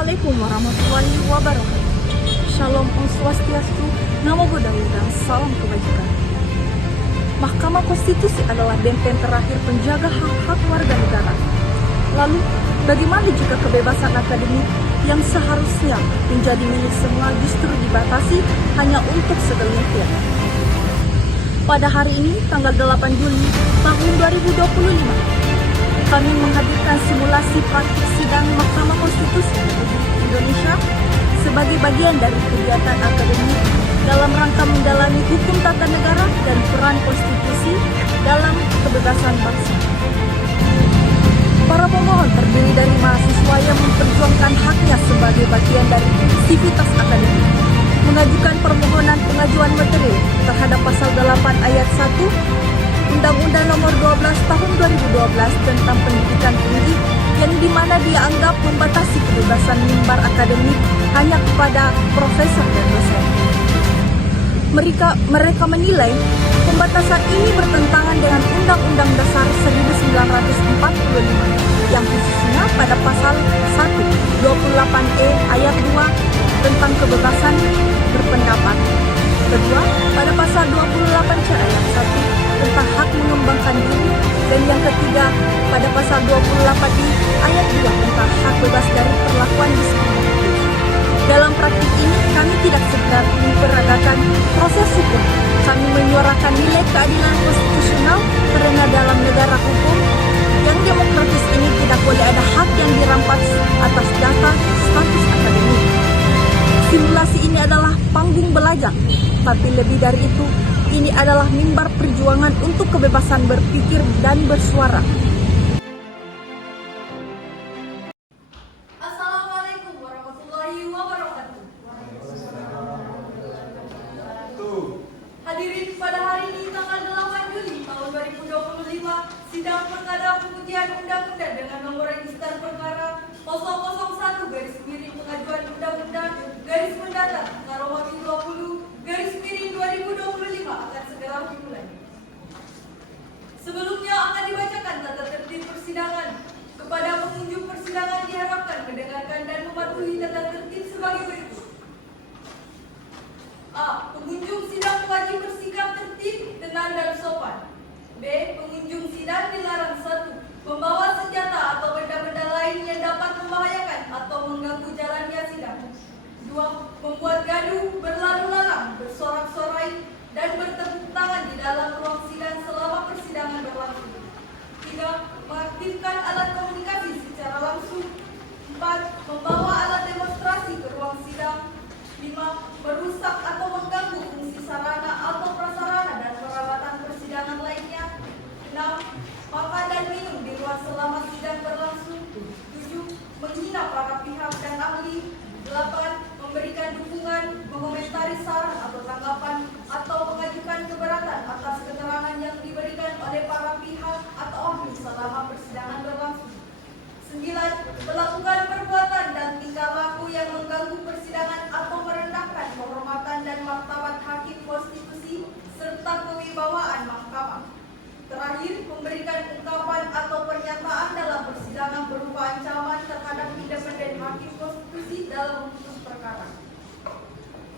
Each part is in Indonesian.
Assalamualaikum warahmatullahi wabarakatuh. Shalom Om Swastiastu, Namo Buddhaya dan salam kebajikan. Mahkamah Konstitusi adalah benteng terakhir penjaga hak-hak warga negara. Lalu, bagaimana jika kebebasan akademik yang seharusnya menjadi milik semua justru dibatasi hanya untuk segelintir? Pada hari ini, tanggal 8 Juli tahun 2025, kami menghadirkan simulasi praktik sidang Mahkamah Konstitusi Republik Indonesia sebagai bagian dari kegiatan akademik dalam rangka mendalami hukum tata negara dan peran konstitusi dalam kebebasan bangsa. Para pemohon terdiri dari mahasiswa yang memperjuangkan haknya sebagai bagian dari sivitas akademik, mengajukan permohonan pengajuan materi terhadap pasal 8 ayat 1 Undang-Undang Nomor 12 Tahun 2012 tentang pendidikan tinggi, yang dimana dia anggap membatasi kebebasan mimbar akademik hanya kepada profesor dan dosen. Mereka menilai pembatasan ini bertentangan dengan Undang-Undang Dasar 1945 yang khususnya pada pasal 1, 28E ayat 2 tentang kebebasan berpendapat. Kedua, pada pasal 28C ayat 1 tentang hak mengembangkan diri, dan yang ketiga pada pasal 28I ayat 2 tentang hak bebas dari perlakuan diskriminatif. Dalam praktik ini, kami tidak sekedar memperagakan proses hukum, kami menyuarakan nilai keadilan konstitusional karena dalam negara hukum yang demokratis ini tidak boleh ada hak yang dirampas atas dasar status akademik. Simulasi ini adalah panggung belajar, tapi lebih dari itu, ini adalah mimbar perjuangan untuk kebebasan berpikir dan bersuara. Assalamualaikum warahmatullahi wabarakatuh. Hadirin, pada hari ini tanggal 8 Juli tahun 2025, sidang perkara pengujian undang-undang dengan nomor register perkara 001 garis miring pengajuan undang-undang garis mendatar Karawang 20 garis miring 2025 akan segera dimulai. Sebelumnya akan dibacakan tata tertib persidangan. Kepada pengunjung persidangan diharapkan mendengarkan dan mematuhi tata tertib sebagai berikut. A. Pengunjung sidang wajib bersikap tertib, tenang dan sopan. B. Pengunjung sidang dilarang 1. Membawa senjata atau benda-benda lain yang dapat membahayakan atau mengganggu jalannya sidang. 2. Membuat gaduh, berlalu lalang, bersorak-sorai, dan bertepuk tangan di dalam ruang sidang selama persidangan berlangsung. 3. Mengaktifkan alat komunikasi secara langsung. 4. Membawa alat demonstrasi ke ruang sidang. 5. Merusak atau mengganggu fungsi sarana atau prasarana dan peralatan persidangan lainnya. 6. Makan dan minum di luar selama sidang berlangsung. 7. Menghina para pihak dan ahli. 8. Memberikan dukungan, mengomentari saran atau tanggapan, atau mengajukan keberatan atas keterangan yang diberikan oleh para pihak atau ahli selama persidangan berlangsung. 9. Melakukan perbuatan dan tingkah laku yang mengganggu persidangan atau merendahkan kehormatan dan martabat hakim konstitusi serta kewibawaan mahkamah. Terakhir, memberikan ungkapan atau pernyataan dalam persidangan berupa ancaman terhadap independen hakim konstitusi dalam memutus perkara.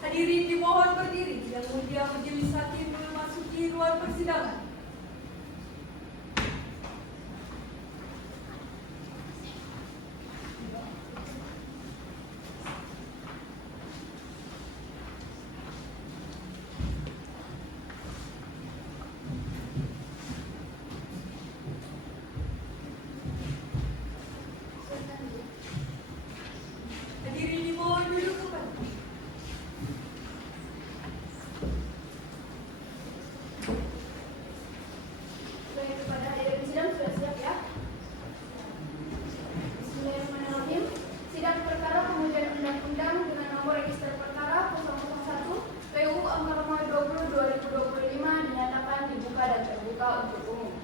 Hadirin dimohon berdiri, yang mulia majelis hakim memasuki ruang persidangan. Hadirin dimohon duduk kembali. Baik, kepada hadirin sidang sudah siap ya? Bismillahirrahmanirrahim. Sidang perkara pengujian undang-undang dengan nomor register perkara 001 PUU Angka Nomor 20 2025 dinyatakan dibuka dan terbuka untuk umum.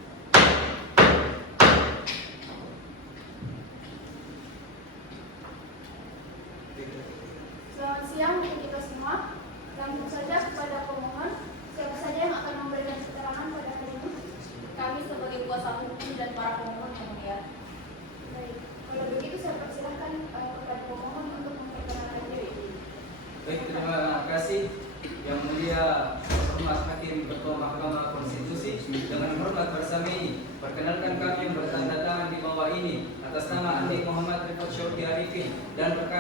Selamat siang untuk kita semua. Langsung saja kepada pemohon, siapa saja yang akan memberikan keterangan pada hari ini? Kami sebagai kuasa hukum dan para pemohon yang mulia. Baik, kalau begitu saya persilahkan kepada pemohon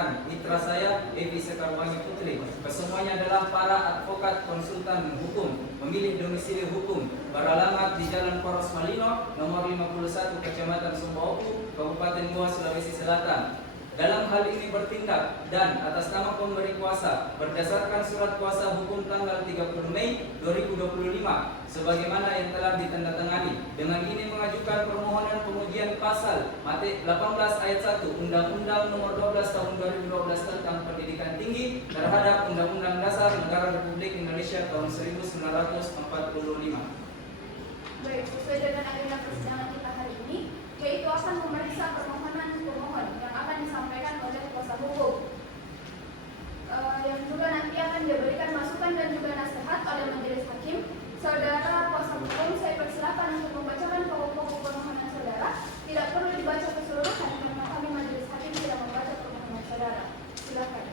perkenalkan, mitra saya Evi Sekarwangi Putri. Kesemuanya adalah para advokat konsultan hukum, memilih domisili hukum, beralamat di Jalan Poros Malino, nomor 51, Kecamatan Sumbaoku, Kabupaten Goa, Sulawesi Selatan. Dalam hal ini bertindak dan atas nama pemberi kuasa berdasarkan surat kuasa hukum tanggal 30 Mei 2025 sebagaimana yang telah ditandatangani. Dengan ini mengajukan permohonan pengujian pasal 18 ayat 1 Undang-Undang Nomor 12 Tahun 2012 tentang Pendidikan Tinggi terhadap Undang-Undang Dasar Negara Republik Indonesia tahun 1945. Baik, sesuai dengan agenda persidangan kita hari ini, yaitu akan memeriksa permohonan pemohon yang akan disampaikan oleh kuasa hukum, yang juga nanti akan diberikan masukan dan juga nasihat oleh majelis hakim. Saudara kuasa hukum, saya persilakan untuk membacakan pokok-pokok permohonan saudara. Tidak perlu dibaca keseluruhan karena kami majelis hakim tidak membaca permohonan saudara. Silakan.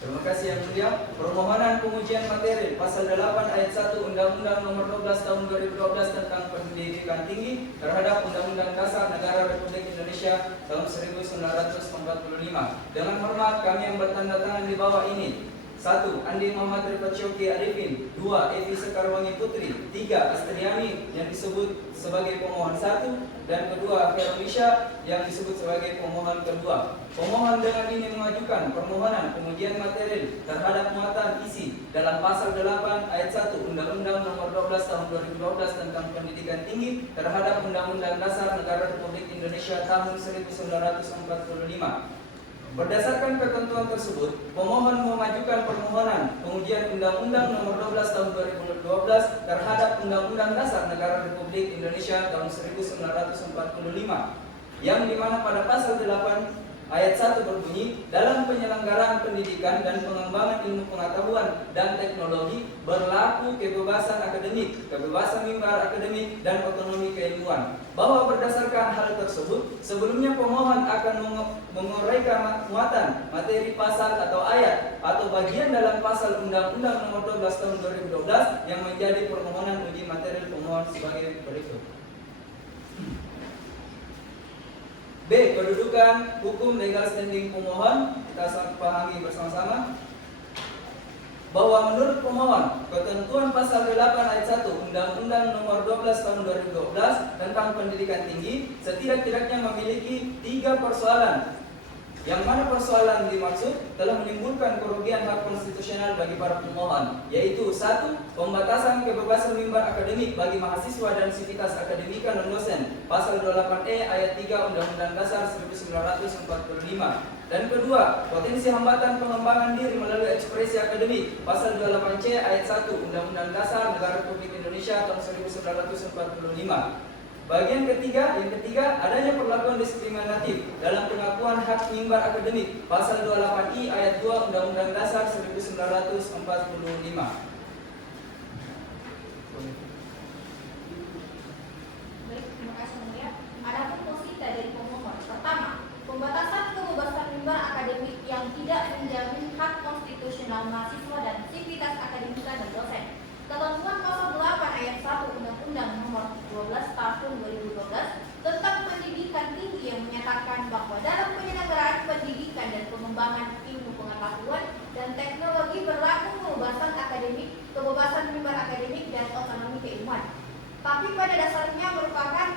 Terima kasih yang mulia. Permohonan pengujian materi pasal 8 ayat 1 Undang-Undang Nomor 12 Tahun 2012 tentang Pendidikan Tinggi terhadap Undang-Undang Dasar Negara Republik Indonesia tahun 1945. Dengan hormat kami yang bertanda tangan di bawah ini. 1. Andi Muhammad Rifat Arifin. 2. Evi Sekarwangi Putri. 3. Astriani yang disebut sebagai pemohon 1 dan kedua Hermisha yang disebut sebagai pemohon kedua. Pemohon dengan ini mengajukan permohonan pengujian materi terhadap muatan isi dalam pasal 8 ayat 1 Undang-Undang Nomor 12 Tahun 2012 tentang Pendidikan Tinggi terhadap Undang-Undang Dasar Negara Republik Indonesia tahun 1945. Berdasarkan ketentuan tersebut, pemohon memajukan permohonan pengujian Undang-Undang Nomor 12 Tahun 2012 terhadap Undang-Undang Dasar Negara Republik Indonesia tahun 1945, yang dimana pada pasal 8 ayat 1 berbunyi, dalam penyelenggaraan pendidikan dan pengembangan ilmu pengetahuan dan teknologi berlaku kebebasan akademik, kebebasan mimbar akademik, dan otonomi keilmuan. Bahwa berdasarkan hal tersebut, sebelumnya pemohon akan menguraikan muatan materi pasal atau ayat atau bagian dalam pasal Undang-Undang Nomor 12 Tahun 2012 yang menjadi permohonan uji materi pemohon sebagai berikut. B. Kedudukan hukum legal standing pemohon. Kita pahami bersama-sama bahwa menurut pemohon, ketentuan pasal 8 ayat 1 Undang-Undang Nomor 12 Tahun 2012 tentang Pendidikan Tinggi setidak-tidaknya memiliki 3 persoalan, yang mana persoalan dimaksud telah menimbulkan kerugian hak konstitusional bagi para pemohon, yaitu 1. Pembatasan kebebasan mimbar akademik bagi mahasiswa dan sivitas akademika non-dosen, pasal 28E ayat 3 Undang-Undang Dasar 1945. Dan kedua, potensi hambatan pengembangan diri melalui ekspresi akademik, pasal 28C ayat 1 Undang-Undang Dasar Negara Republik Indonesia tahun 1945. Bagian ketiga, yang ketiga, adanya perlakuan diskriminatif dalam pengakuan hak mimbar akademik, pasal 28I ayat 2 Undang-Undang Dasar 1945. Baik, terima kasih mulia. Adapun posisi dari pemohon. Pertama, pembatasan kebebasan mimbar akademik yang tidak menjamin hak konstitusional mahasiswa dan sivitas akademika dan dosen. Ketentuan pasal 8 ayat 1 Undang-Undang Nomor 12 Tahun 2012 tentang Pendidikan Tinggi yang menyatakan bahwa dalam penyelenggaraan pendidikan dan pengembangan ilmu pengetahuan dan teknologi berlaku kebebasan akademik, kebebasan mimbar akademik, dan otonomi keilmuan. Tapi pada dasarnya merupakan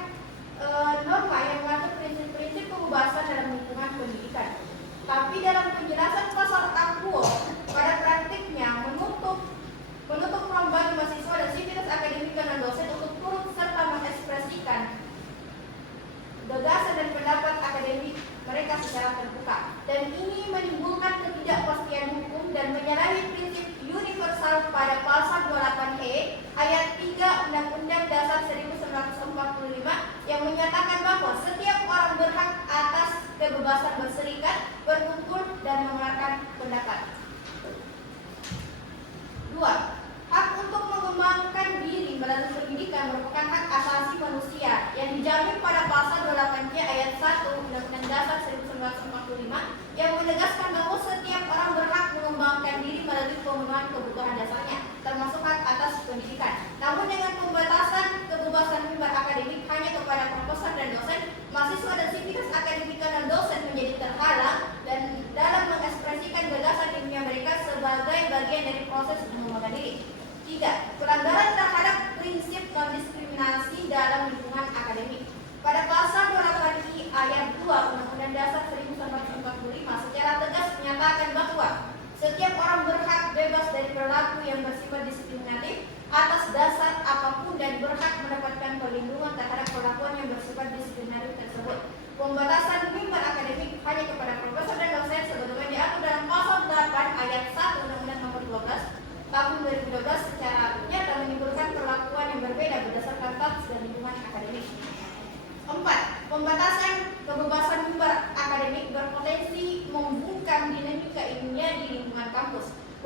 norma yang mengatur prinsip-prinsip kebebasan dalam lingkungan pendidikan. Tapi dalam penjelasan pasal akuo pada praktiknya menutup ruang bagi mahasiswa dan sivitas akademika dan dosen untuk turut serta mengekspresikan gagasan dan pendapat akademik mereka secara terbuka, dan ini menimbulkan ketidakpastian hukum dan menyalahi prinsip universal pada pasal 28E ayat 3 Undang-Undang Dasar 1945 yang menyatakan bahwa setiap orang berhak atas kebebasan berserikat, berkumpul, dan mengeluarkan pendapat. 2. Hak untuk mengembangkan diri melalui pendidikan merupakan hak asasi manusia yang dijamin pada pasal 28 ayat 1 Undang-Undang Dasar 1945 yang menegaskan bahwa setiap orang berhak mengembangkan diri melalui pemenuhan kebutuhan dasarnya, termasuk hak atas pendidikan. Namun dengan pembatasan kebebasan mimbar akademik hanya kepada profesor dan dosen, mahasiswa dan sivitas akademika dan dosen menjadi terhalang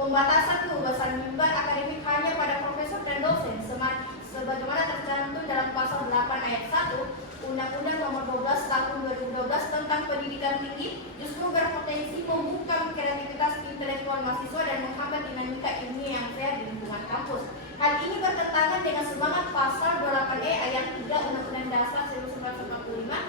pembatasan kebebasan mimbar akademik hanya pada profesor dan dosen sebagaimana tercantum dalam pasal 8 ayat 1 Undang-Undang Nomor 12 Tahun 2012 tentang Pendidikan Tinggi justru berpotensi membuka kreativitas intelektual mahasiswa dan menghambat dinamika ilmiah yang sehat di lingkungan kampus. Hal ini bertentangan dengan semangat pasal 8E ayat 3 Undang-Undang Dasar 1945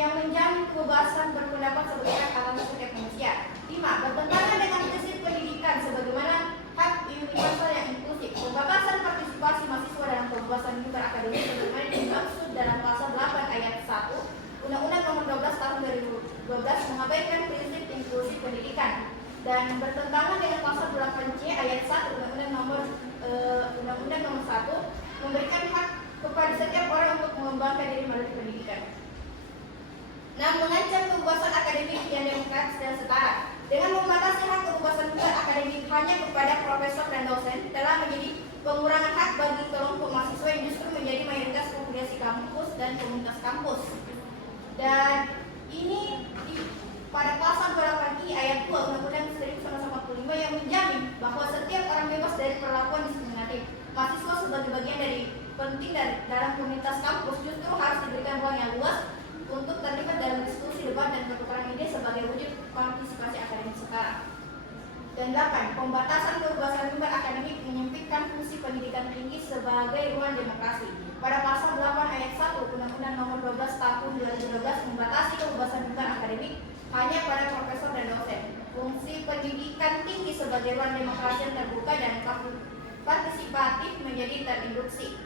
yang menjamin kebebasan berpendapat sebagai hak asasi setiap manusia. 5. Bertentangan dengan prinsip pendidikan sebagaimana hak universal yang inklusif. Pembatasan partisipasi mahasiswa dalam kebebasan mimbar akademik sebagaimana dimaksud dalam pasal 8 ayat 1 Undang-Undang Nomor 12 Tahun 2012 mengabaikan prinsip inklusif pendidikan dan bertentangan dengan pasal 8C ayat 1 Undang-Undang Nomor 1 memberikan hak kepada setiap orang untuk mengembangkan diri melalui pendidikan. 6. Mengancam kebebasan akademik yang demokratis dan setara. Dengan membatasi hak kebebasan mimbar akademik hanya kepada profesor dan dosen telah menjadi pengurangan hak bagi kelompok mahasiswa yang justru menjadi mayoritas populasi kampus dan komunitas kampus. Dan ini pada pasal 8I ayat 2 Undang-Undang 1945 yang menjamin bahwa setiap orang bebas dari perlakuan diskriminatif. Mahasiswa sebagai bagian dari penting dalam komunitas kampus justru harus diberikan ruang yang luas untuk terlibat dalam diskusi, debat, dan pertukaran ide sebagai wujud partisipasi akademik setara. Dan 8. Pembatasan kebebasan mimbar akademik menyempitkan fungsi pendidikan tinggi sebagai ruang demokrasi. Pada pasal 8 ayat 1 Undang-Undang Nomor 12 Tahun 2012 membatasi kebebasan mimbar akademik hanya pada profesor dan dosen. Fungsi pendidikan tinggi sebagai ruang demokrasi yang terbuka dan partisipatif menjadi terinduksi.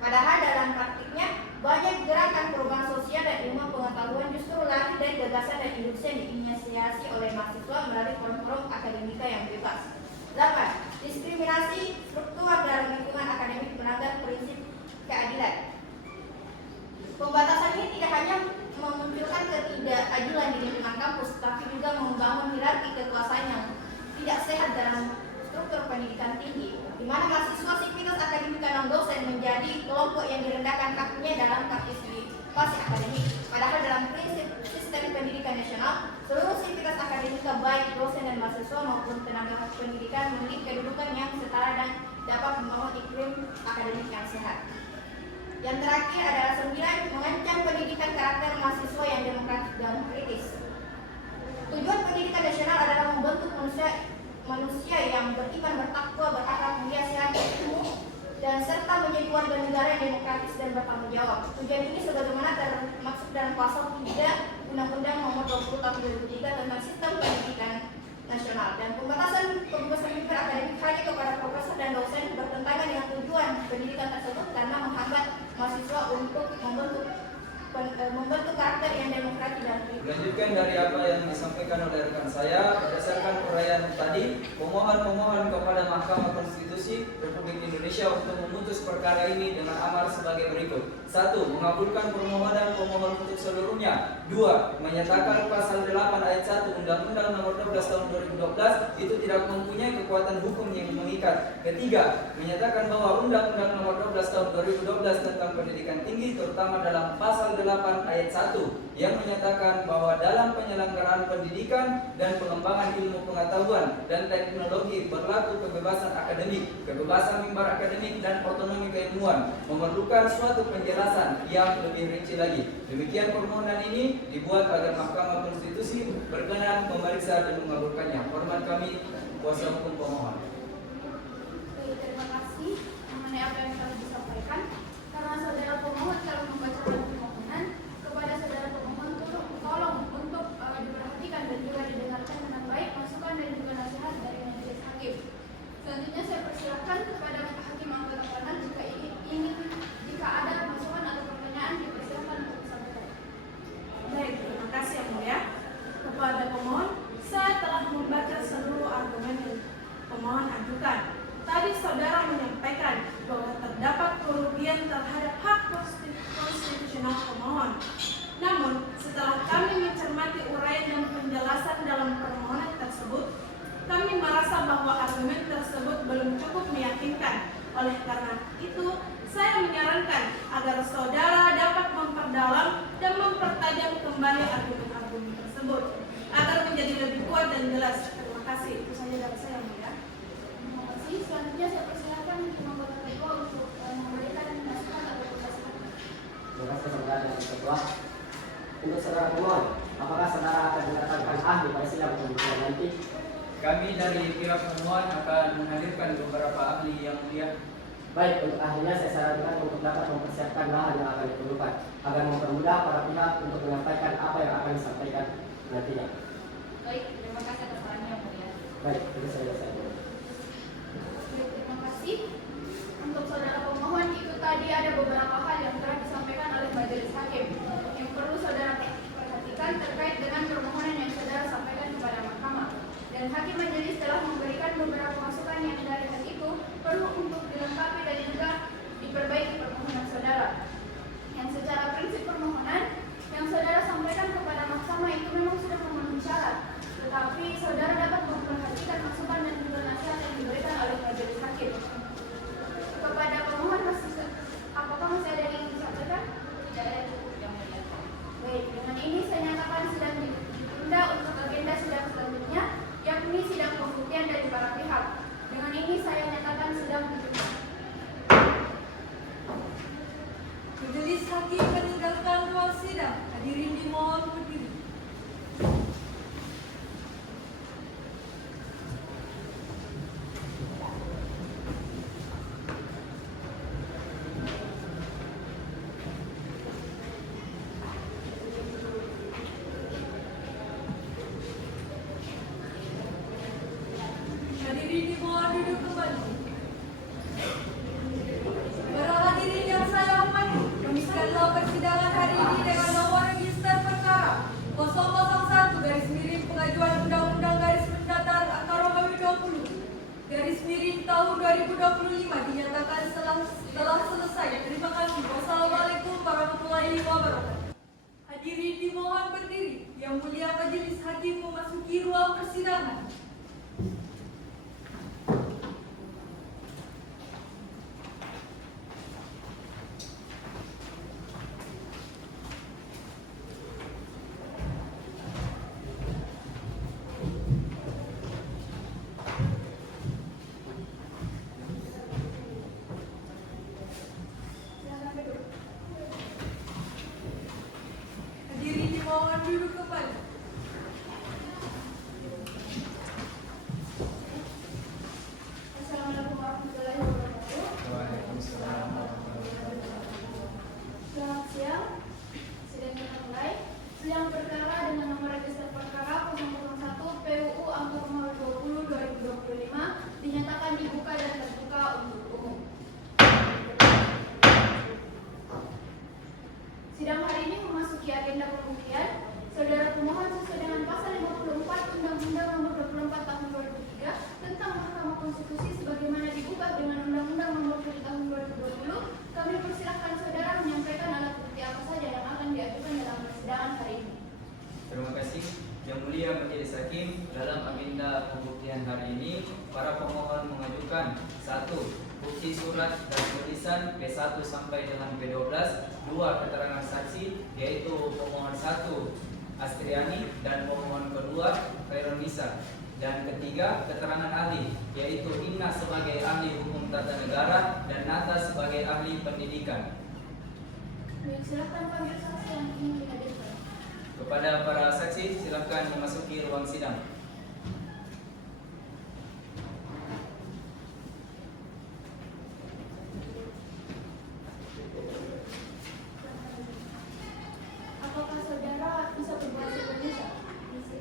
Padahal dalam praktiknya banyak gerakan perubahan sosial dan ilmu pengetahuan justru lahir dari gagasan dan induksi yang diinisiasi oleh mahasiswa melalui forum-forum akademika yang bebas. 8. Diskriminasi struktural dalam lingkungan akademik melanggar prinsip keadilan. Pembatasan ini tidak hanya memunculkan ketidakadilan di lingkungan kampus, tapi juga membangun hierarki kekuasaan yang tidak sehat dalam struktur pendidikan tinggi, di mana mahasiswa sivitas akademika non dosen menjadi kelompok yang direndahkan haknya dalam partisipasi akademik. Padahal dalam prinsip sistem pendidikan nasional, seluruh sivitas akademika baik dosen dan mahasiswa maupun tenaga pendidikan memiliki kedudukan yang setara dan dapat membangun iklim akademik yang sehat. Yang terakhir adalah 9. Mengancam pendidikan karakter mahasiswa yang demokratis dan kritis. Tujuan pendidikan nasional adalah membentuk manusia yang beriman, bertakwa, berakhlak mulia, sehat, ilmu, dan serta menjadi warga negara yang demokratis dan bertanggung jawab. Tujuan ini sebagaimana termaksud dalam pasal 3 Undang-Undang Nomor 20 Tahun 2003 tentang Sistem Pendidikan Nasional. Dan pembatasan kebebasan mimbar akademik hanya kepada profesor dan dosen bertentangan dengan tujuan pendidikan tersebut karena menghambat mahasiswa untuk membentuk karakter yang demokratis dan kritis. Lanjutkan dari apa yang disampaikan oleh rekan saya, berdasarkan uraian tadi, pemohon kepada Mahkamah Konstitusi Republik Indonesia untuk memutus perkara ini dengan amar sebagai berikut. 1. Mengabulkan permohonan pemohon untuk seluruhnya. 2. Menyatakan pasal 8 ayat 1 Undang-Undang Nomor 12 Tahun 2012 itu tidak mempunyai kekuatan hukum yang mengikat. 3. Menyatakan bahwa Undang-Undang Nomor 12 Tahun 2012 tentang Pendidikan Tinggi terutama dalam pasal 8 ayat 1 yang menyatakan bahwa dalam penyelenggaraan pendidikan dan pengembangan ilmu pengetahuan dan teknologi berlaku kebebasan akademik, kebebasan mimbar akademik, dan otonomi keilmuan memerlukan suatu penjelasan yang lebih rinci lagi. Demikian permohonan ini dibuat agar Mahkamah Konstitusi berkenan memeriksa dan mengabulkannya. Hormat kami, kuasa hukum pemohon. Terima kasih mengenai apa yang telah disampaikan. Karena saudara pemohon telah membacakan permohonan, kepada saudara pemohon tolong untuk diperhatikan dan juga didengarkan dengan baik masukan dan juga nasihat dari majelis hakim. Selanjutnya saya persilakan kepada hakim anggota panel jika ada masukan atau pertanyaan dipersilakan untuk disampaikan. Baik, terima kasih yang mulia. Kepada pemohon, saya telah membaca seluruh argumen yang pemohon ajukan. Tadi saudara menyampaikan bahwa terdapat kerugian terhadap hak konstitusional pemohon. Namun, setelah kami mencermati uraian dan penjelasan dalam permohonan tersebut, kami merasa bahwa argumen tersebut belum cukup meyakinkan. Oleh karena itu, saya menyarankan agar saudara dapat memperdalam dan mempertajam kembali argumen-argumen tersebut agar menjadi lebih kuat dan jelas. Terima kasih. Itu saja dari saya, yang mulia. Terima kasih. Selanjutnya saya persilakan anggota kedua untuk memberikan masukan atau pertanyaan. Terima kasih saudara dan ketua. Untuk saudara pemohon, apakah saudara akan mendatangkan ahli pada sidang pembuktian nanti? Kami dari pihak pemohon akan menghadirkan beberapa ahli yang mulia. Baik, untuk ahlinya saya sarankan untuk dapat mempersiapkan bahan yang akan diperlukan agar mempermudah para pihak untuk menyampaikan apa yang akan disampaikan nantinya. Baik, terima kasih atas sarannya yang mulia. Baik, itu saja saya. Baik, terima kasih. Untuk saudara pemohon, itu tadi ada beberapa hal yang telah disampaikan oleh majelis hakim yang perlu saudara perhatikan terkait dengan permohonan yang saudara sampaikan kepada mahkamah. Dan hakim majelis telah memberikan beberapa masukan yang dari hal itu perlu untuk dilengkapi dan juga diperbaiki permohonan saudara. Yang secara prinsip permohonan yang saudara sampaikan kepada mahkamah itu memang sudah memenuhi syarat, tetapi saudara dapat memperhatikan masukan dan juga nasihat yang diberikan oleh majelis hakim. Kepada pemohon apakah masih ada yang ingin disampaikan? Tidak ada yang mulia. Baik, dengan ini saya nyatakan sidang ditunda untuk agenda sidang selanjutnya, yakni sidang pembuktian dari para pihak. Dengan ini saya nyatakan sidang ditunda. Majelis hakim meninggalkan ruang sidang. Hadirin dimohon berdiri. Hadirin dimohon duduk kembali. Para hadirin yang saya hormati, rumuskanlah persidangan hari ini dengan nomor register perkara 001 garis miring pengajuan undang-undang garis mendatar angka Romawi 20 garis miring tahun 2025 dinyatakan telah selesai. Terima kasih. Wassalamualaikum warahmatullahi wabarakatuh. Hadirin dimohon berdiri. Yang mulia majelis hakim memasuki ruang persidangan. Silakan duduk. Hadirin dimohon duduk kembali. Assalamualaikum warahmatullahi wabarakatuh. Selamat siang. Sidang kita mulai. Sidang perkara dengan nomor register perkara 001 PUU angka nomor 20 2025 dinyatakan dibuka dan terbuka untuk umum. Sidang hari ini memasuki agenda pembuktian. Saudara pemohon sesuai dengan pasal 54 Undang-Undang Nomor 24 Tahun 2003 tentang Mahkamah Konstitusi sebagaimana diubah dengan Undang-Undang Nomor 7 Tahun 2020, kami persilahkan saudara menyampaikan alat bukti apa saja yang akan diajukan dalam persidangan hari ini. Terima kasih. Yang mulia majelis hakim, dalam agenda pembuktian hari ini, para pemohon mengajukan 1. Bukti surat dan tulisan P1 sampai dengan P12, 2. Keterangan saksi, yaitu pemohon 1 Astriani dan pemohon kedua Khairunisa, dan ketiga keterangan ahli, yaitu Inna sebagai ahli hukum tata negara dan Nata sebagai ahli pendidikan. Baik, silakan panggil saksi yang ingin dihadirkan. Kepada para saksi, silakan memasuki ruang sidang. Apakah saudara bisa berbahasa Indonesia? Bisa.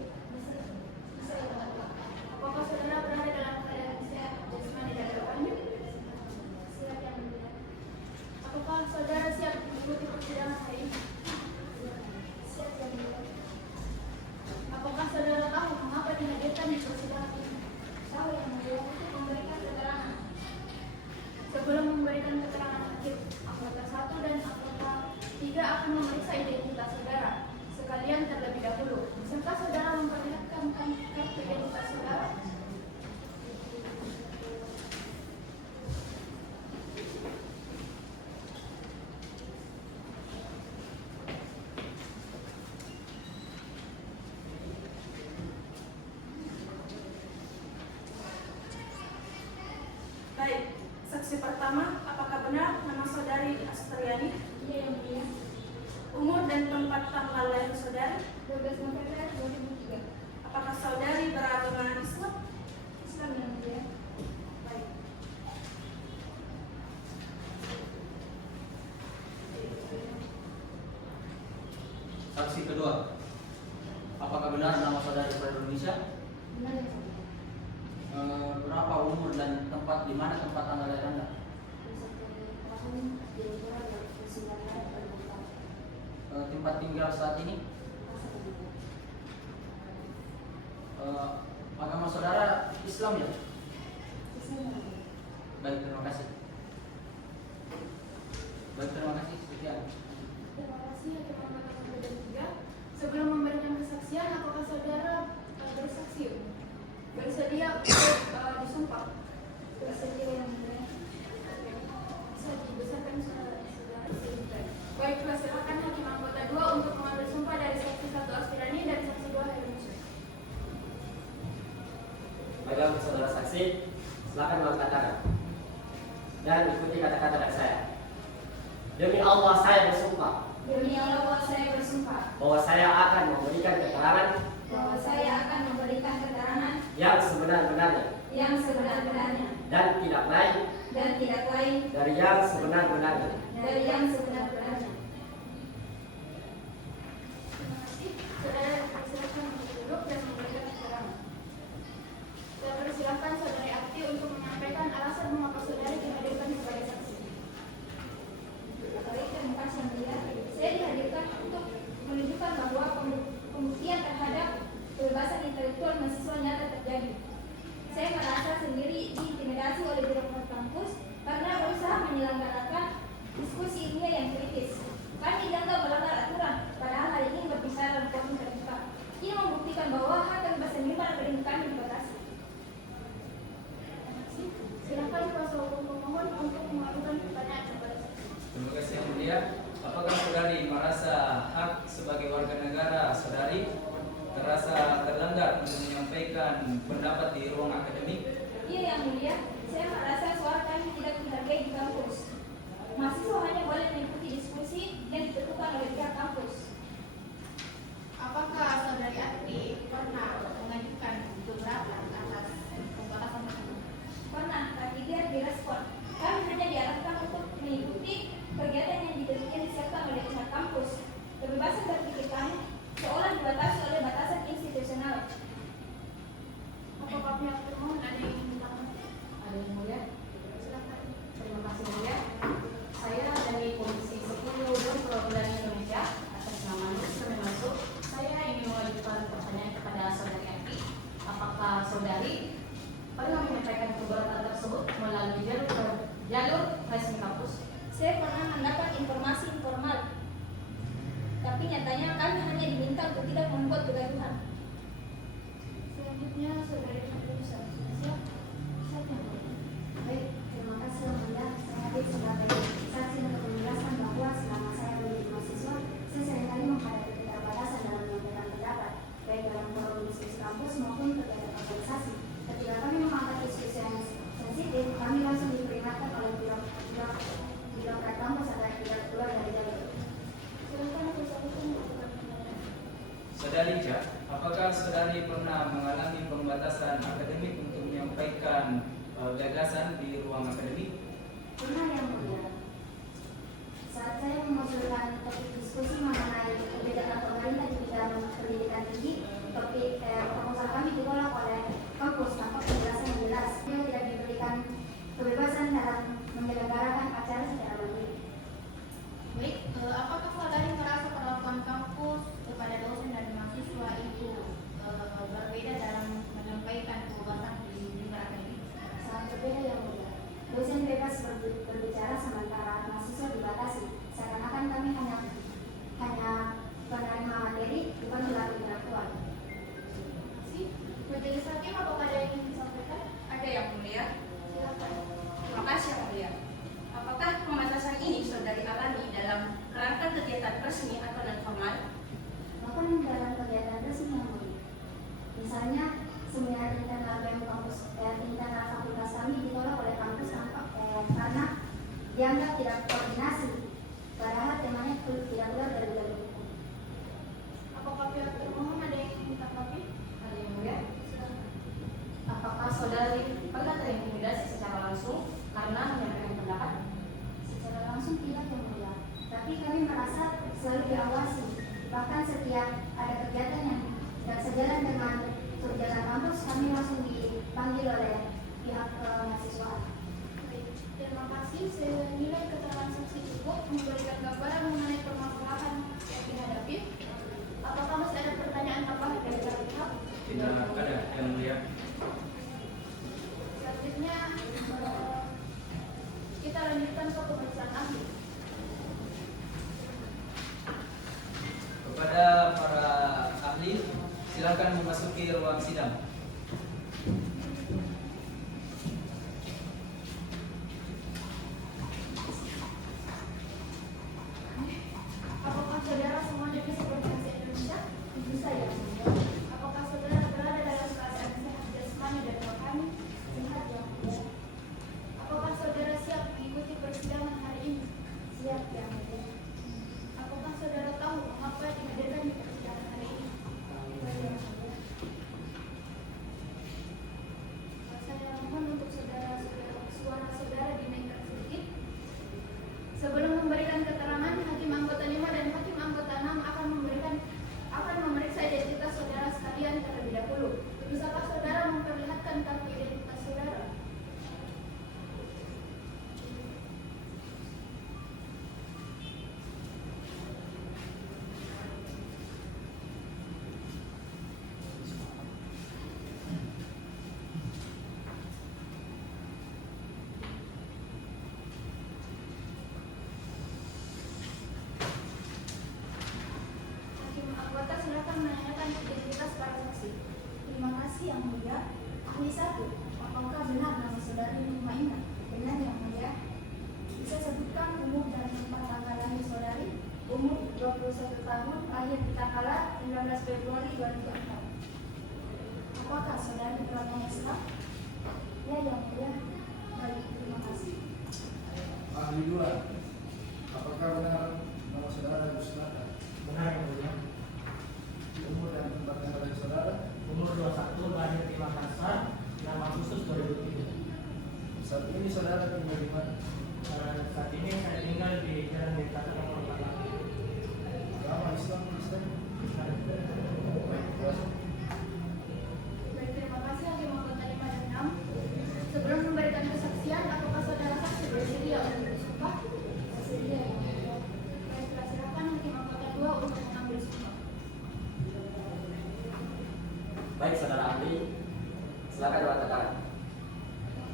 Apakah saudara berada dalam keadaan sehat jasmani dan rohani? Siap yang mulia. Apakah saudara siap mengikuti persidangan hari ini? Siap yang mulia. Apakah saudara tahu mengapa dihadirkan di persidangan ini? Tahu yang mulia, untuk memberikan keterangan. Sebelum memberikan keterangan hakim, anggota 1 dan anggota 3 akan memeriksa identitas saudara sekalian terlebih dahulu. Bisakah saudara memperlihatkan kartu identitas saudara? pertama, apakah benar nama saudari Astriani? Iya yang mulia. Umur dan tempat tanggal lahir saudari? 12 November 2003. Apakah saudari beragama Islam? Islam yang mulia. Baik. Saksi kedua, apakah benar nama saudari Republik Indonesia? Benar yang mulia. Berapa umur dan tempat di mana tempat tanggal lahir Anda? 21 tahun Direkturat 2009 Perbuatan. Tempat tinggal saat ini? Agama saudara Islam ya? Islam yang mulia. Baik, terima kasih. Baik, terima kasih. Sekian. Terima kasih Hakim Mahkamah Pidana 3. Sebelum memberikan kesaksian, apakah saudara bersaksi? Bersedia untuk disumpah? Bersedia yang mulia. Bisa dibesarkan saudara. Baiklah, silakan Hakim Anggota 2 untuk mengambil sumpah dari saksi 1 Aspirani dan saksi 2 Heru Musa. Baiklah untuk saudara saksi, silakan mengangkat tangan dan ikuti kata-kata dari saya. Demi Allah saya bersumpah Demi Allah saya bersumpah bahwa saya akan memberikan keterangan bahwa saya akan memberikan keterangan yang sebenar-benarnya yang sebenar-benarnya dan tidak lain dan tidak lain dari yang sebenar-benarnya. dari yang sebenar-benarnya. Terima kasih. Saudara dipersilakan untuk duduk dan memberikan keterangan. Saya persilakan saudari Akti untuk menyampaikan alasan mengapa saudari dihadirkan sebagai saksi. Baik, terima kasih yang mulia. Saya dihadirkan untuk menunjukkan bahwa pembuktian terhadap kebebasan intelektual mahasiswa nyata terjadi. Saya merasa sendiri diintimidasi oleh direktur kampus karena berusaha menyelenggarakan diskusi ilmiah yang kritis. Kami dianggap melanggar aturan, padahal hal ini berbicara dalam forum terbuka. Ini membuktikan bahwa hak kebebasan mimbar akademik kami dibatasi. Terima kasih. Silakan kuasa hukum pemohon untuk mengajukan pertanyaan kepada saksi. Terima kasih yang mulia. Apakah saudari merasa hak sebagai warga negara saudari terasa terlanggar untuk menyampaikan pendapat di ruang akademik? Iya yang mulia, saya merasa suara kami tidak dihargai di kampus. Mahasiswa hanya boleh mengikuti diskusi yang ditentukan oleh pihak kampus. Apakah saudari Akti pernah mengajukan keberatan atas pembatasan tersebut? Pernah, tapi tidak direspon. Kami hanya diarahkan untuk mengikuti kegiatan yang disiapkan oleh pihak kampus. Kebebasan berpikir kami seolah dibatasi oleh batasan institusional. Apakah pihak pemohon ada yang ingin ditanggapi? Ada yang mulia? Silakan. Terima kasih mulia. Saya dari Komisi 10 dan Perwakilan Indonesia atas nama Nur Sami Masuk. Saya ingin mengajukan pertanyaan kepada saudari Akti. Apakah saudari pernah menyampaikan keberatan tersebut melalui jalur resmi kampus? Saya pernah mendapat informasi informal, tapi nyatanya kami hanya diminta untuk tidak membuat kegaduhan. Selanjutnya saudari Heru Musa. Siap? Siap yang mulia. Baik, terima kasih yang mulia. Saya hadir sebagai saksi untuk menjelaskan bahwa selama saya menjadi mahasiswa, saya seringkali menghadapi keterbatasan dalam menyampaikan pendapat, baik dalam forum diskusi kampus maupun kegiatan organisasi. Ketika kami mengangkat diskusi yang sensitif, kami langsung diperingatkan oleh birokrat kampus agar tidak keluar dari jalur. Silakan kuasa hukum melakukan penilaian. Saudari Ja, apakah saudari pernah mengalami pembatasan akademik untuk menyampaikan dianggap tidak koordinasi, padahal temanya tidak keluar dari jalur hukum. Apakah pihak termohon ada yang ditanggapi? Ada yang mulia? Apakah saudari pernah terintimidasi secara langsung karena menyampaikan pendapat? Secara langsung tidak, yang mulia, tapi kami merasa selalu diawasi. Bahkan setiap ada kegiatan yang tidak sejalan dengan kebijakan kampus, kami langsung dipanggil oleh pihak mahasiswa. Terima kasih. Saya nilai keterangan saksi cukup memberikan gambaran mengenai permasalahan yang dihadapi. Apakah masih ada pertanyaan tambahan dari pihak? Tidak ada yang mulia. Selanjutnya kita lanjutkan ke pemeriksaan ahli. Kepada para ahli, silakan memasuki ruang sidang. Apakah saudara semuanya bisa berbahasa Indonesia? Tentu saja. Apakah saudara berada dalam keadaan sehat jasmani dan rohani? Sehat, yang mulia. Apakah saudara siap mengikuti persidangan hari ini? Siap, yang mulia. Apakah saudara tahu mengapa dihadirkan di persidangan hari ini? Saya mohon untuk suara saudara dinaikkan sedikit. Sebelum memberikan keterangan, hakim anggota 5 dan hakim anggota 6 akan memeriksa identitas saudara sekalian terlebih dahulu. Bisakah saudara memperlihatkan kartu identitas saudara? Hakim anggota silakan menanyakan identitas para saksi. Terima kasih, yang mulia. Ahli 1, apakah benar nama saudari Numainah? Benar, yang mulia. Bisa sebutkan umur dan tempat tanggal lahir saudari? Umur 21 tahun, lahir di Takalar 19 Februari 2004. Apakah saudari beragama Islam? Ya, yang mulia. Baik, terima kasih. Ahli 2, apakah benar nama saudara Gusnata? Benar, yang mulia. Umur dan tempat tanggal lahir saudara? Umur 21, lahir di Makassar, 6 Agustus 2003. Saat ini saudara tinggal di mana? Saat ini saya tinggal di Jalan Desa nomor 48. Agama Islam, Kristen? Baik, terima Baik, terima kasih hakim anggota 5 dan 6. Sebelum memberikan kesaksian, apakah saudara saksi bersedia untuk bersumpah? Bersedia, yang mulia. Baiklah, silakan hakim anggota 2 untuk mengambil sumpah. Baik, saudara ahli, silakan buat tangan.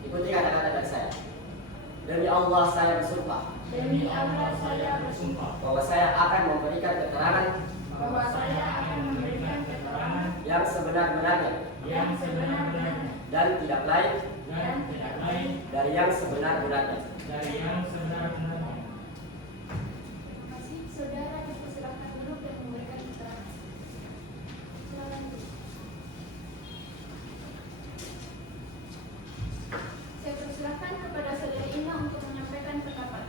Ikuti kata-kata dari saya. Demi Allah saya bersumpah Demi Allah saya bersumpah bahwa saya akan memberikan keterangan bahwa saya akan memberikan keterangan yang sebenar-benarnya dan tidak lain dari yang sebenar-benarnya. Terima kasih. Saudara dipersilakan duduk dan memberikan keterangan. Silakan duduk. Saya persilakan kepada saudari Ina untuk menyampaikan pendapat.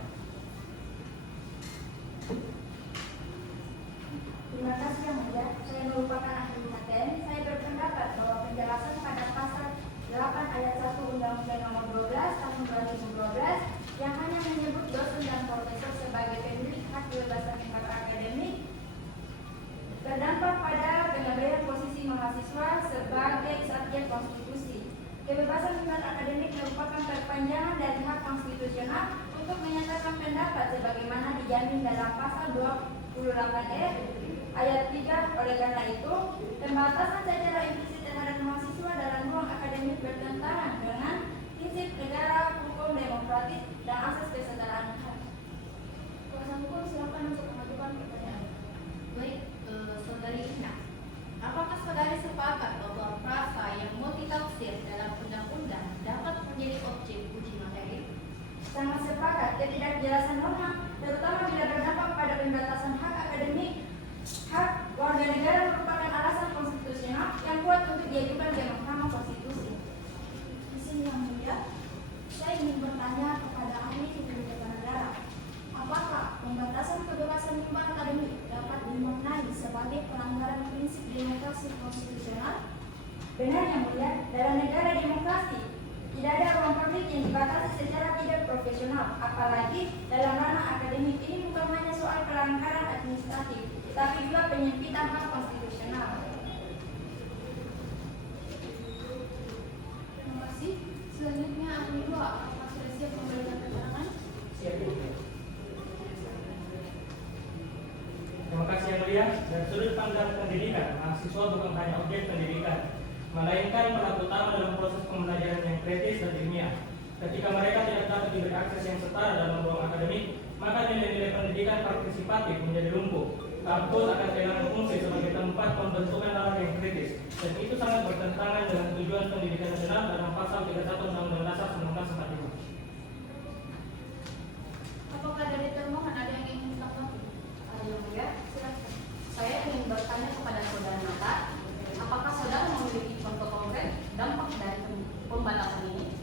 Terima kasih, yang mulia. Saya merupakan ahli HKM. Saya berpendapat bahwa penjelasan pada pasal 8 ayat 1 Undang-Undang Nomor 12 Tahun 2012 yang hanya menyebut dosen dan profesor sebagai pemilik hak kebebasan akademik berdampak pada pengabaian posisi mahasiswa sebagai subjek konstitusi. Kebebasan minat akademik merupakan perpanjangan dari hak konstitusional untuk menyatakan pendapat sebagaimana dijamin dalam pasal 28E ayat 3. Oleh karena itu, pembatasan secara implisit terhadap mahasiswa dalam ruang akademik bertentangan dengan prinsip negara, hukum demokratis, dan asas kesetaraan hak. Kuasa hukum silakan untuk mengajukan pertanyaan. Baik, saudari Ina, apakah saudari sepakat bahwa frasa yang multitafsir dalam undang-undang dapat menjadi objek uji materi? Sangat sepakat, ketidakjelasan norma, terutama bila berdampak pada pembatasan hak akademik, hak warga negara merupakan alasan konstitusional yang kuat untuk diajukan ke Mahkamah Konstitusi. Di sini yang mulia, saya ingin bertanya kepada ahli hukum tata negara dalam negara demokrasi tidak ada ruang publik yang dibatasi secara tidak profesional, apalagi dalam ranah akademik. Ini bukan hanya soal pelanggaran administratif, tetapi juga penyempitan hak konstitusional. Terima kasih. Selanjutnya ahli 2, apakah sudah siap memberikan keterangan? Siap, Ibu. Terima kasih Yang Mulia. Dari sudut pandang pendidikan, mahasiswa bukan hanya objek pendidikan, melainkan pelaku utama dalam proses pembelajaran yang kritis dan ilmiah. Ketika mereka tidak dapat diberi akses yang setara dalam ruang akademik, maka nilai-nilai pendidikan partisipatif menjadi lumpuh. Kampus akan kehilangan fungsi sebagai tempat pembentukan nalar yang kritis, dan itu sangat bertentangan dengan tujuan pendidikan nasional dalam pasal 31 Undang-Undang Dasar 1945. Apakah dari termohon ada yang ingin ditanggapi? Yang Mulia, silakan. Saya ingin bertanya kepada saudara Nata, apakah saudara memiliki contoh konkret dampak dari pembatasan ini?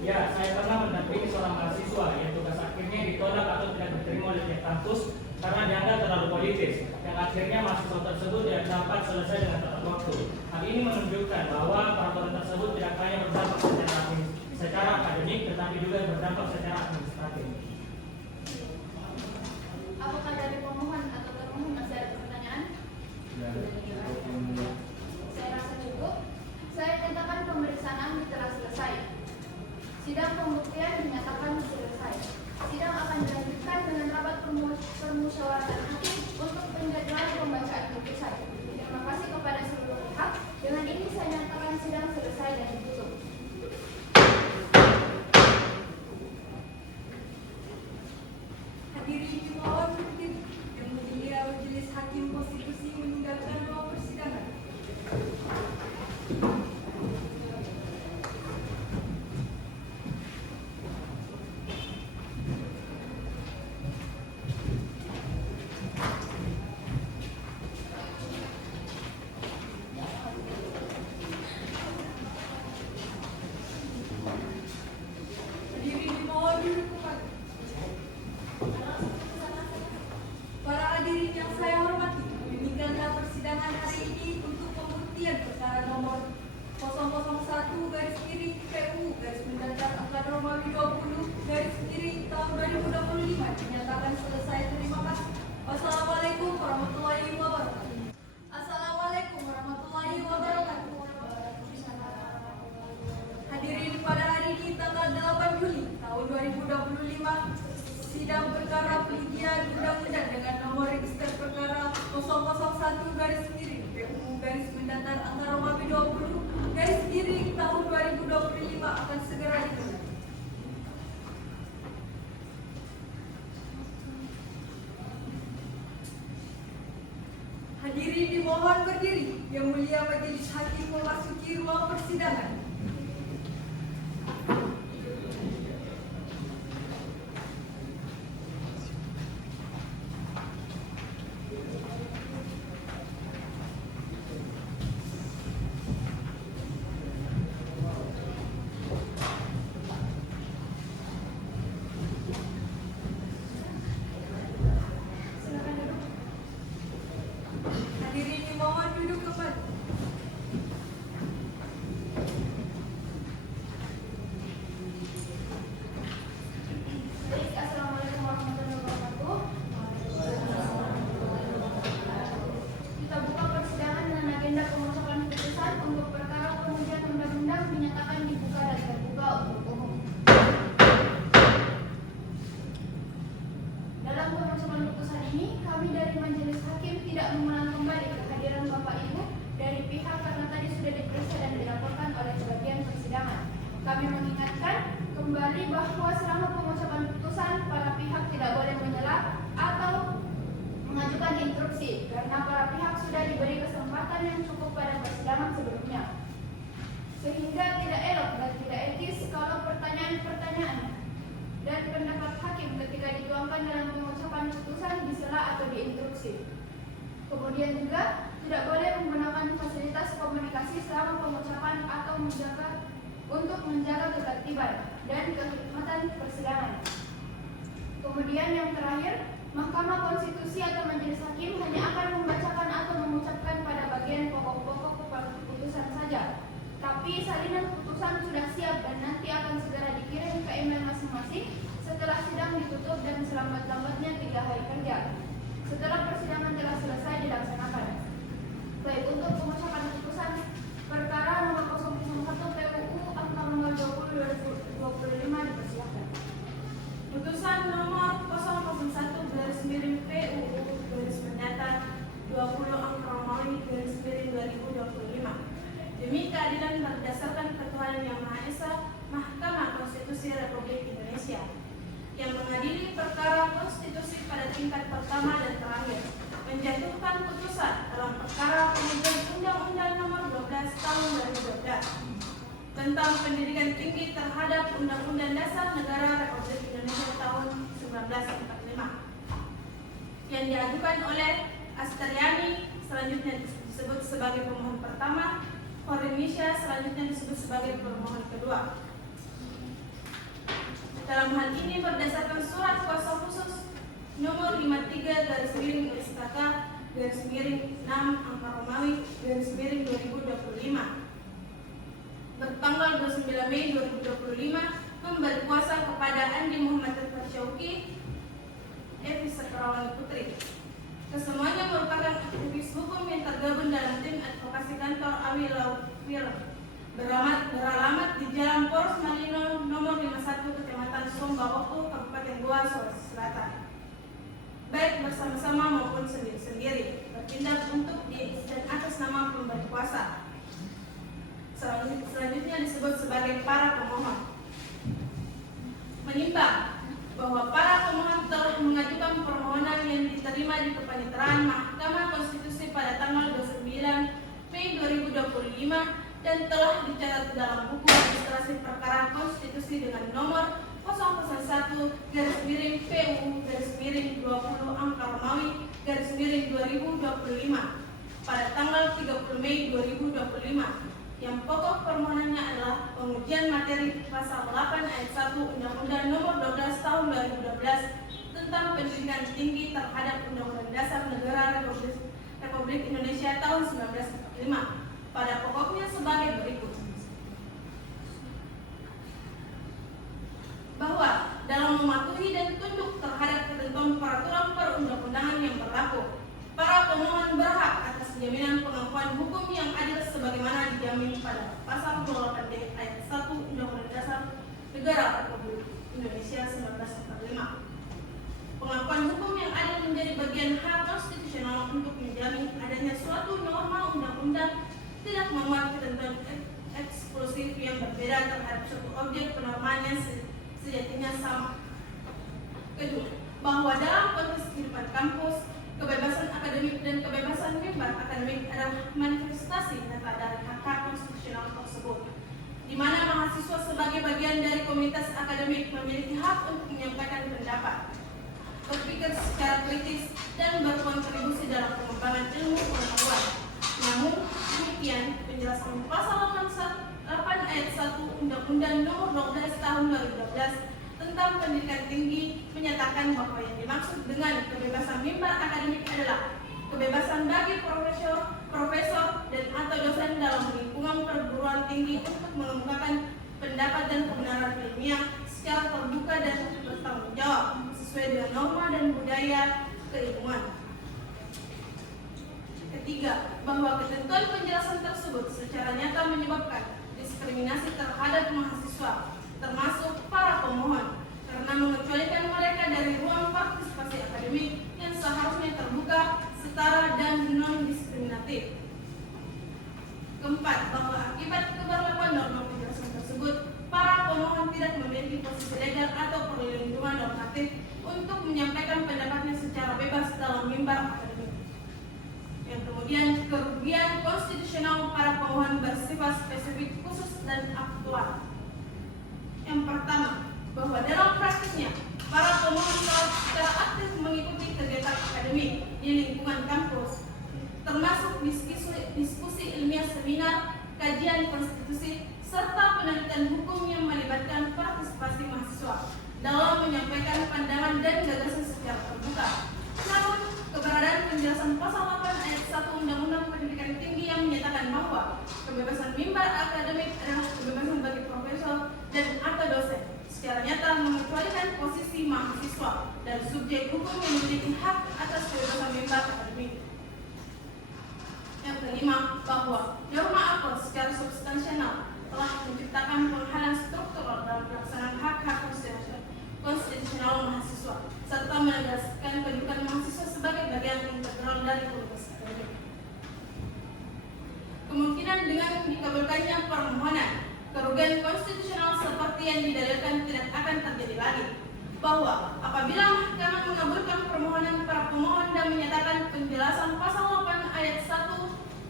Ya, saya pernah mendampingi seorang mahasiswa yang tugas akhirnya ditolak atau tidak diterima oleh pihak kampus karena dianggap terlalu politis, yang akhirnya mahasiswa tersebut tidak dapat selesai dengan tepat waktu. Hal ini menunjukkan bahwa peraturan tersebut tidak hanya berdampak secara akademik, tetapi juga berdampak secara administratif. Apakah dari pemohon atau termohon masih ada pertanyaan? Saya rasa cukup. Saya nyatakan pemeriksaan ahli telah selesai. Sidang pembuktian dinyatakan selesai. Sidang akan dilanjutkan dengan rapat permusyawaratan hakim untuk penjadwalan pembacaan putusan. Terima kasih kepada seluruh pihak. Dengan ini saya nyatakan sidang selesai dan ditutup. Hadirin dimohon berdiri. Yang Mulia Majelis Hakim Konstitusi meninggalkan ruang persidangan. Hadirin dimohon duduk kembali. Para hadirin yang saya hormati, demikianlah persidangan hari ini untuk pembuktian perkara nomor 001-PU/Mendatar/Romawi 20/2025 dinyatakan selesai. Terima kasih. Wassalamualaikum warahmatullahi wabarakatuh. Assalamualaikum warahmatullahi wabarakatuh. Hadirin, pada hari ini tanggal 8 Juli tahun 2025, sidang perkara peligian undang-undang dengan nomor register perkara 001-PU/Mendatar/Romawi 20/tahun 2025 akan segera digelar. Hadirin dimohon berdiri. Yang Mulia Majelis Hakim memasuki ruang persidangan. Silakan duduk. Hadirin dimohon duduk kembali. Baik, assalamualaikum warahmatullahi wabarakatuh. Kita buka persidangan dengan agenda pengucapan putusan untuk perkara pengujian undang-undang dinyatakan dibuka dan terbuka untuk umum. Dalam pengucapan putusan ini, kami dari Majelis Hakim tidak mengulang kembali kehadiran Bapak Ibu dari pihak karena tadi sudah diperiksa dan dilaporkan oleh sebagian persidangan. Kami mengingatkan kembali bahwa selama pengucapan putusan, para pihak tidak boleh menyela atau mengajukan interupsi karena para pihak sudah diberi kesempatan yang cukup pada persidangan sebelumnya. Sehingga tidak elok dan tidak etis kalau pertanyaan-pertanyaan dan pendapat hakim ketika dituangkan dalam pengucapan putusan disela atau diinterupsi. Kemudian juga tidak boleh menggunakan fasilitas komunikasi selama pengucapan atau untuk menjaga ketertiban dan kehikmatan persidangan. Kemudian yang terakhir, Mahkamah Konstitusi atau Majelis Hakim hanya akan membacakan atau mengucapkan pada bagian pokok-pokok putusan saja. Tapi salinan keputusan sudah siap dan nanti akan segera dikirim ke email masing-masing setelah sidang ditutup dan selambat-lambatnya 3 hari kerja. Setelah persidangan telah selesai dilaksanakan. Baik, untuk pengucapan keputusan perkara nomor 001 PUU angka nomor 20/2025 dipersilakan. Putusan nomor 001/2025 demi keadilan berdasarkan ketuhanan yang Maha Esa, Mahkamah Konstitusi Republik Indonesia yang mengadili perkara konstitusi pada tingkat pertama dan terakhir menjatuhkan putusan dalam perkara pengujian Undang-Undang Nomor 12 Tahun 2012 tentang pendidikan tinggi terhadap Undang-Undang Dasar Negara Republik Indonesia tahun 1945 yang diajukan oleh Astaryani, selanjutnya disebut sebagai pemohon pertama, Horenisha selanjutnya disebut sebagai pemohon kedua. Dalam hal ini berdasarkan surat kuasa khusus nomor 53/6/6/Romawi/2025 bertanggal 29 Mei 2025 memberi kuasa kepada Andi Muhammad Syauki, Evi Sekarawani Putri. Kesemuanya merupakan aktivis hukum yang tergabung dalam tim advokasi kantor Awi Lawir beralamat di Jalan Poros Malino nomor 51 Kecamatan Sombawoko, Kabupaten Goa, Sulawesi Selatan. Baik bersama-sama maupun sendiri-sendiri bertindak untuk di dan atas nama pemberi kuasa. Selanjutnya disebut sebagai para pemohon. Menimbang bahwa para pemohon telah mengajukan permohonan yang diterima di kepaniteraan Mahkamah Konstitusi pada tanggal 29 Mei 2025 dan telah dicatat dalam buku registrasi perkara konstitusi dengan nomor 001/PUU/20 angka Romawi/2025 pada tanggal 30 Mei 2025 yang pokok permohonannya adalah pengujian materi pasal 8 ayat 1 Undang-Undang Nomor 12 Tahun 2012 tentang pendidikan tinggi terhadap Undang-Undang Dasar Negara Republik Indonesia tahun 1945 pada pokoknya sebagai berikut. Bahwa dalam mematuhi dan tunduk terhadap ketentuan peraturan perundang-undangan yang berlaku, para pemohon berhak atas jaminan pengakuan hukum yang adil sebagaimana dijamin pada pasal 28D ayat 1 Undang-Undang Dasar Negara Republik Indonesia 1945. Pengakuan hukum yang adil menjadi bagian hak konstitusional untuk menjamin adanya suatu norma undang-undang tidak memuat ketentuan eksklusif yang berbeda terhadap suatu objek penormaan yang sejatinya sama. Kedua, bahwa dalam konteks kehidupan kampus, kebebasan akademik dan kebebasan mimbar akademik adalah manifestasi nyata dari hak-hak konstitusional tersebut, di mana mahasiswa sebagai bagian dari komunitas akademik memiliki hak untuk menyampaikan pendapat, berpikir secara kritis, dan berkontribusi dalam pengembangan ilmu pengetahuan. Namun demikian, penjelasan pasal 8 ayat 1 Undang-Undang Nomor 12 Tahun 2012 tentang pendidikan tinggi menyatakan bahwa yang dimaksud dengan kebebasan mimbar akademik adalah kebebasan bagi profesor dan atau dosen dalam lingkungan perguruan tinggi untuk mengemukakan pendapat dan kebenaran ilmiah secara terbuka dan bertanggung jawab sesuai dengan norma dan budaya keilmuan. Ketiga, bahwa ketentuan penjelasan tersebut secara nyata menyebabkan diskriminasi terhadap mahasiswa, termasuk para pemohon, karena mengecualikan mereka dari ruang partisipasi akademik yang seharusnya terbuka, setara, dan non-diskriminatif. Keempat, bahwa akibat keberlakuan norma penjelasan tersebut, para pemohon tidak memiliki posisi legal atau perlindungan normatif untuk menyampaikan pendapatnya secara bebas dalam mimbar akademik. Yang kemudian, kerugian konstitusional para pemohon bersifat spesifik, khusus, dan aktual. Yang pertama, bahwa dalam praktiknya, para pemohon telah secara aktif mengikuti kegiatan akademik di lingkungan kampus, termasuk diskusi ilmiah, seminar, kajian konstitusi, serta penelitian hukum yang melibatkan partisipasi mahasiswa dalam menyampaikan pandangan dan gagasan secara terbuka. Namun, keberadaan penjelasan pasal 8 ayat 1 Undang-Undang Pendidikan Tinggi yang menyatakan bahwa kebebasan mimbar akademik adalah kebebasan bagi profesor dan atau dosen secara nyata mengecualikan posisi mahasiswa dan subjek hukum yang memiliki hak atas kebebasan mimbar akademik. Yang kelima, bahwa norma APOS secara substansial telah menciptakan penghalang struktural dalam pelaksanaan hak-hak konstitusional mahasiswa serta menegaskan kedudukan mahasiswa sebagai bagian integral dari kualitas akademik. Kemungkinan dengan dikabulkannya permohonan, kerugian konstitusional seperti yang didalilkan tidak akan terjadi lagi. Bahwa apabila mahkamah mengabulkan permohonan para pemohon dan menyatakan penjelasan pasal 8 ayat 1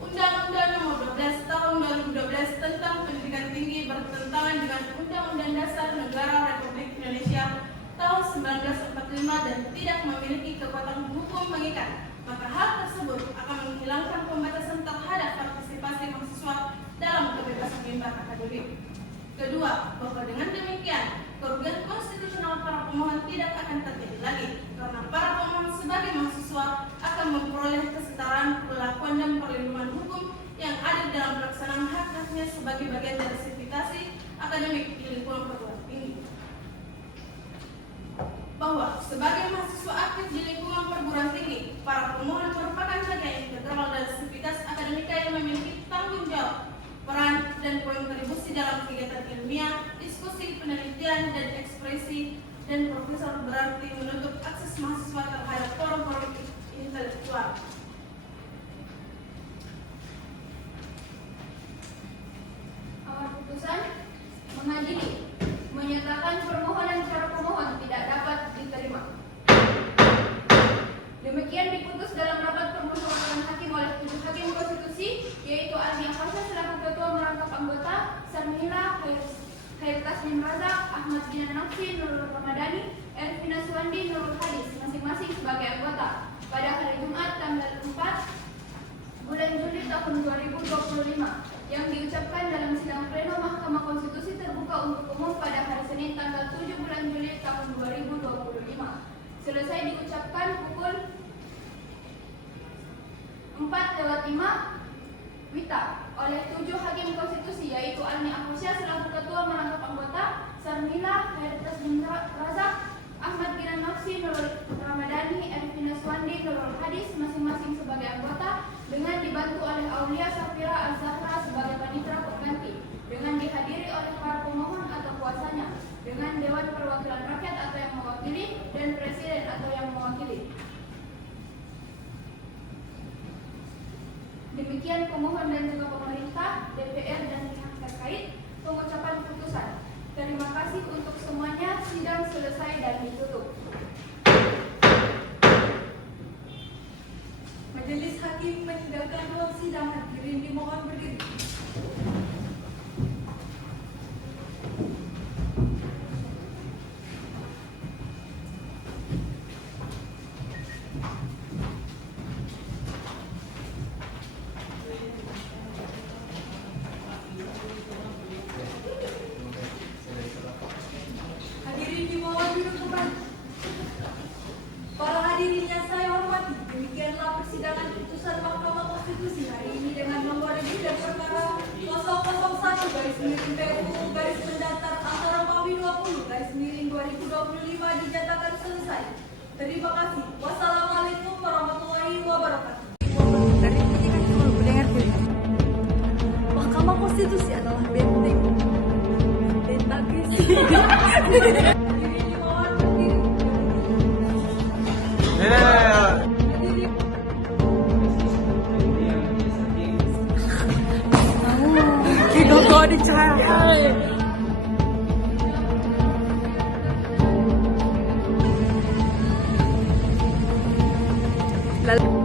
Undang-Undang Nomor 12 Tahun 2012 tentang Pendidikan Tinggi bertentangan dengan Undang-Undang Dasar Negara Republik Indonesia tahun 1945 dan tidak memiliki kekuatan hukum mengikat, maka hal tersebut akan menghilangkan pembatasan terhadap partisipasi mahasiswa dalam kebebasan mimbar akademik. Kedua, bahwa dengan demikian kerugian konstitusional para pemohon tidak akan terjadi lagi karena para pemohon sebagai mahasiswa akan memperoleh kesetaraan perlakuan dan perlindungan hukum yang ada dalam pelaksanaan hak-haknya sebagai bagian dari sertifikasi akademik di lingkungan perguruan tinggi. Bahwa sebagai mahasiswa aktif di lingkungan perguruan tinggi, para pemohon merupakan bagian integral dari sivitas akademika yang memiliki tanggung jawab, peran, dan kontribusi dalam kegiatan ilmiah, diskusi, penelitian, dan ekspresi, dan profesor berarti menuntut akses mahasiswa terhadap forum-forum intelektual. Amar putusan mengadili menyatakan permohonan para pemohon tidak dapat diterima. Demikian diputus dalam rapat permusyawaratan hakim oleh 7 hakim konstitusi, yaitu Aldi Afasya selaku ketua merangkap anggota, Sarmila Khairtasmin Razak, Ahmad Jinan Nafsi, Nurul Ramadhani, Ervina Suwandi, Nurul Hadis, masing-masing sebagai anggota pada hari Jumat tanggal 4 bulan Juli tahun 2025 yang diucapkan dalam sidang pleno Mahkamah Konstitusi terbuka untuk umum pada hari Senin tanggal 7 bulan Juli tahun 2025. Selesai diucapkan pukul 4:05 WITA oleh 7 hakim konstitusi, yaitu Aldi Afasya selaku ketua merangkap anggota, Sarmila Khairtasmin Razak, Ahmad Jinan Nafsi, Nurul Ramadhani, Ervina Suwandi, Nurul Hadis, masing-masing sebagai anggota, dengan dibantu oleh Aulia Safira Az-Zahra sebagai panitera pengganti, dengan dihadiri oleh para pemohon atau kuasanya, dengan Dewan Perwakilan Rakyat atau yang mewakili, dan Presiden atau yang mewakili. Demikian pemohon dan juga pemerintah, DPR, dan pihak terkait pengucapan putusan. Terima kasih untuk semuanya. Sidang selesai dan ditutup. Majelis Hakim meninggalkan ruang sidang. Hadirin dimohon berdiri. Hadirin dimohon duduk kembali. Para hadirin yang saya hormati, demikianlah persidangan putusan Mahkamah Konstitusi hari ini dengan nomor dan perkara 001-PU-Pendatar-2020-2025 dinyatakan selesai. Terima kasih. Wassalamualaikum warahmatullahi wabarakatuh. Mahkamah Konstitusi adalah benteng agresi. Hadirin dimohon berdiri. Lalu